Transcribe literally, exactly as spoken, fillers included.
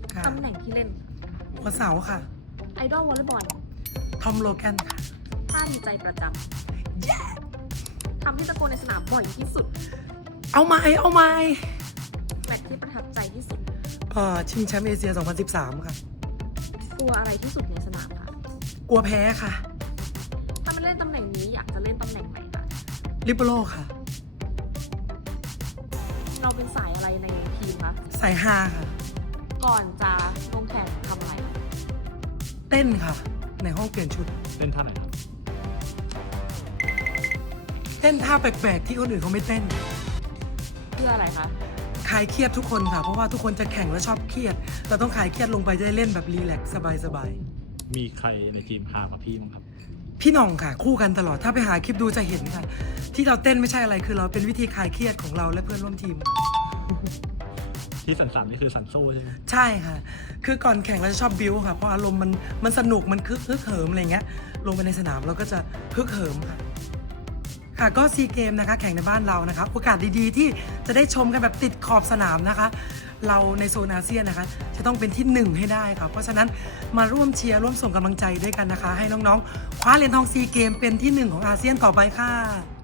ค่ะตำแหน่งที่เล่นหัวเสาค่ะไอดอลวอลเลย์บอลทอมโลแกนค่ะท่าดีใจประจำทำที่ตะโกนในสนามบ่อยที่สุดเอาไม้เอาไม้แมตช์ที่ประทับใจที่สุดเอ่อชิงแชมป์เอเชีย สองพันสิบสาม ค่ะกลัวอะไรที่สุดในสนามคะกลัวแพ้ค่ะถ้ามันเล่นตำแหน่งนี้อยากจะเล่นตำแหน่งไหนคะลิเบโรค่ะเราเป็นสายอะไรในทีมคะสายฮาค่ะก่อนจะลงแข่งทำอะไรคะเต้นค่ะ ในห้องเปลี่ยนชุดเต้นท่าไหนครับเต้นท่าแปลกๆที่คนอื่นเขาไม่เต้นเพื่ออะไรคะคลายเครียดทุกคนค่ะ เพราะว่าทุกคนจะแข่งและชอบเครียด เราต้องคลายเครียดลงไปจะได้เล่นแบบรีแลกซ์สบายมีใครในทีมหากว่าพี่มั้งครับๆ พี่หน่องค่ะ คู่กันตลอด ถ้าไปหาคลิปดูจะเห็นค่ะ ที่เราเต้นไม่ใช่อะไร คือเราเป็นวิธีคลายเครียดของเราและเพื่อนร่วมทีมที่สันสันๆนี่คือสันโซ่ใช่ไหมใช่ค่ะ คือก่อนแข่งเราจะชอบบิวค่ะ เพราะอารมณ์มันมันสนุก มันคึกฮึกเหิมอะไรเงี้ย ลงไปในสนามเราก็จะฮึกเหิมค่ะ ค่ะ ก็ซีเกมนะคะ แข่งในบ้านเรานะคะ โอกาสดีๆที่จะได้ชมกันแบบติดขอบสนามนะคะ เราในโซนอาเซียนนะคะ จะต้องเป็นที่หนึ่งให้ได้ค่ะ เพราะฉะนั้นมาร่วมเชียร์ร่วมส่งกำลังใจด้วยกันนะคะ ให้น้องๆคว้าเหรียญทองซีเกมเป็นที่หนึ่งของอาเซียนต่อไปค่ะ